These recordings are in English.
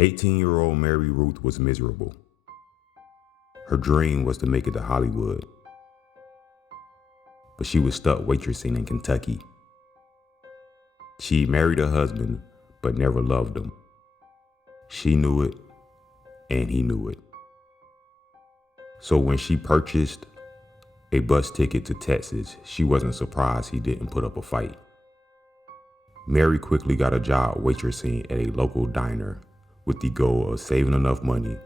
18-year-old Mary Ruth was miserable. Her dream was to make it to Hollywood, but she was stuck waitressing in Kentucky. She married a husband, but never loved him. She knew it, and he knew it. So when she purchased a bus ticket to Texas, she wasn't surprised he didn't put up a fight. Mary quickly got a job waitressing at a local diner with the goal of saving enough money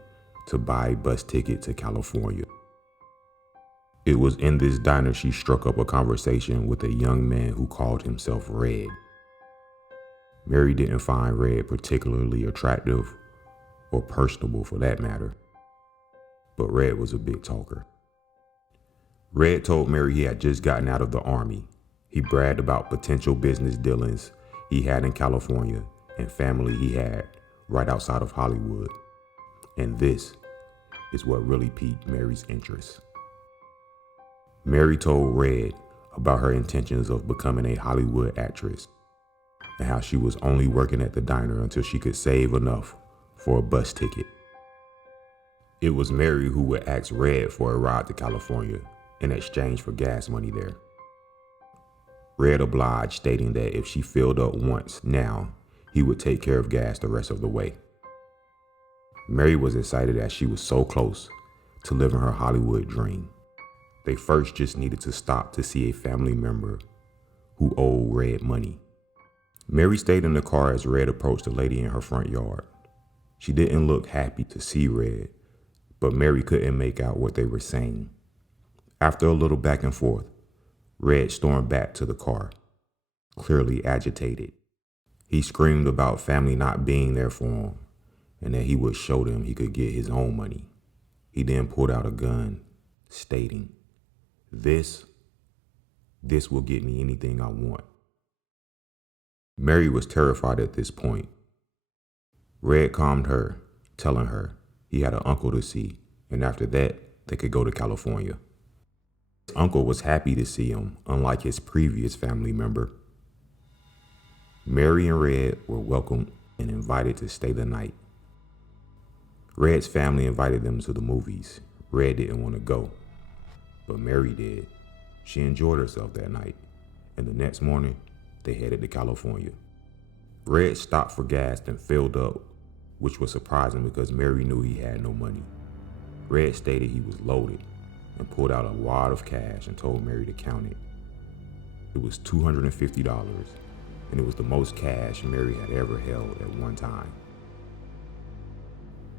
to buy a bus ticket to California. It was in this diner she struck up a conversation with a young man who called himself Red. Mary didn't find Red particularly attractive or personable for that matter, but Red was a big talker. Red told Mary he had just gotten out of the Army. He bragged about potential business dealings he had in California and family he had right outside of Hollywood. And this is what really piqued Mary's interest. Mary told Red about her intentions of becoming a Hollywood actress and how she was only working at the diner until she could save enough for a bus ticket. It was Mary who would ask Red for a ride to California in exchange for gas money there. Red obliged, stating that if she filled up once now, he would take care of gas the rest of the way. Mary was excited as she was so close to living her Hollywood dream. They first just needed to stop to see a family member who owed Red money. Mary stayed in the car as Red approached the lady in her front yard. She didn't look happy to see Red, but Mary couldn't make out what they were saying. After a little back and forth, Red stormed back to the car, clearly agitated. He screamed about family not being there for him and that he would show them he could get his own money. He then pulled out a gun, stating, This will get me anything I want." Mary was terrified at this point. Red calmed her, telling her he had an uncle to see, and after that, they could go to California. His uncle was happy to see him, unlike his previous family member. Mary and Red were welcomed and invited to stay the night. Red's family invited them to the movies. Red didn't want to go, but Mary did. She enjoyed herself that night, and the next morning, they headed to California. Red stopped for gas and filled up, which was surprising because Mary knew he had no money. Red stated he was loaded and pulled out a wad of cash and told Mary to count it. It was $250, and it was the most cash Mary had ever held at one time.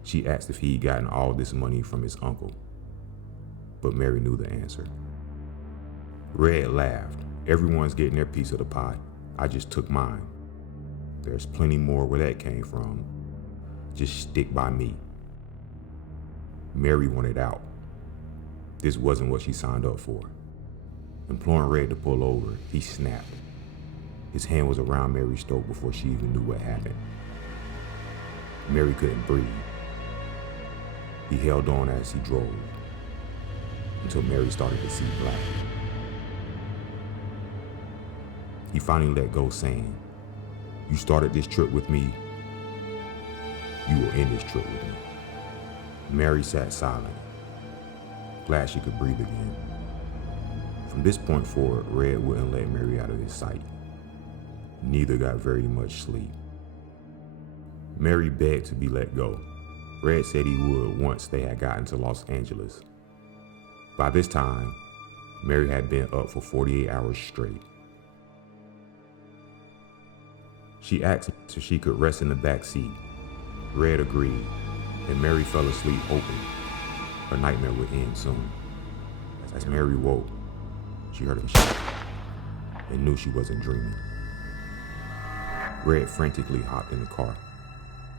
She asked if he'd gotten all this money from his uncle, but Mary knew the answer. Red laughed. "Everyone's getting their piece of the pie. I just took mine. There's plenty more where that came from. Just stick by me." Mary wanted out. This wasn't what she signed up for. Imploring Red to pull over, he snapped. His hand was around Mary's throat before she even knew what happened. Mary couldn't breathe. He held on as he drove until Mary started to see black. He finally let go, saying, "You started this trip with me. You will end this trip with me." Mary sat silent, glad she could breathe again. From this point forward, Red wouldn't let Mary out of his sight. Neither got very much sleep. Mary begged to be let go. Red said he would once they had gotten to Los Angeles. By this time, Mary had been up for 48 hours straight. She asked if she could rest in the back seat. Red agreed, and Mary fell asleep hoping her nightmare would end soon. As Mary woke, she heard a shot and knew she wasn't dreaming. Red frantically hopped in the car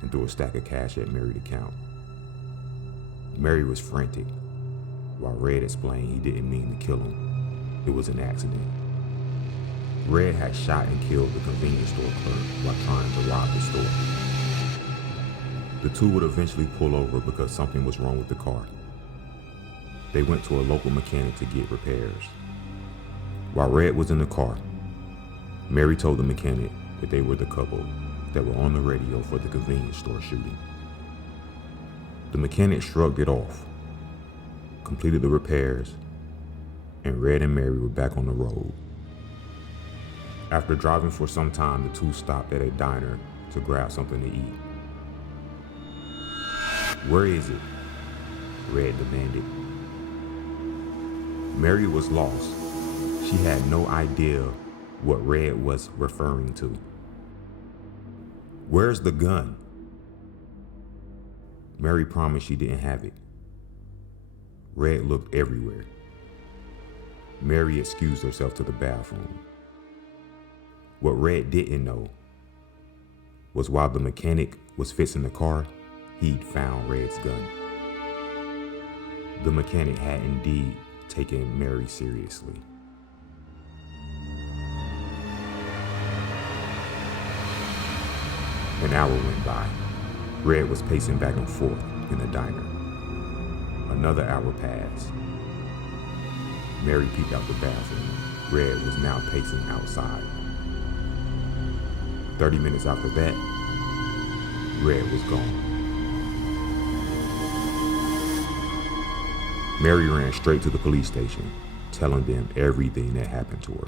and threw a stack of cash at Mary to count. Mary was frantic, while Red explained he didn't mean to kill him. It was an accident. Red had shot and killed the convenience store clerk while trying to rob the store. The two would eventually pull over because something was wrong with the car. They went to a local mechanic to get repairs. While Red was in the car, Mary told the mechanic that they were the couple that were on the radio for the convenience store shooting. The mechanic shrugged it off, completed the repairs, and Red and Mary were back on the road. After driving for some time, the two stopped at a diner to grab something to eat. "Where is it?" Red demanded. Mary was lost. She had no idea what Red was referring to. "Where's the gun?" Mary promised she didn't have it. Red looked everywhere. Mary excused herself to the bathroom. What Red didn't know was while the mechanic was fixing the car, he'd found Red's gun. The mechanic had indeed taken Mary seriously. An hour went by. Red was pacing back and forth in the diner. Another hour passed. Mary peeked out the bathroom. Red was now pacing outside. 30 minutes after that, Red was gone. Mary ran straight to the police station, telling them everything that happened to her.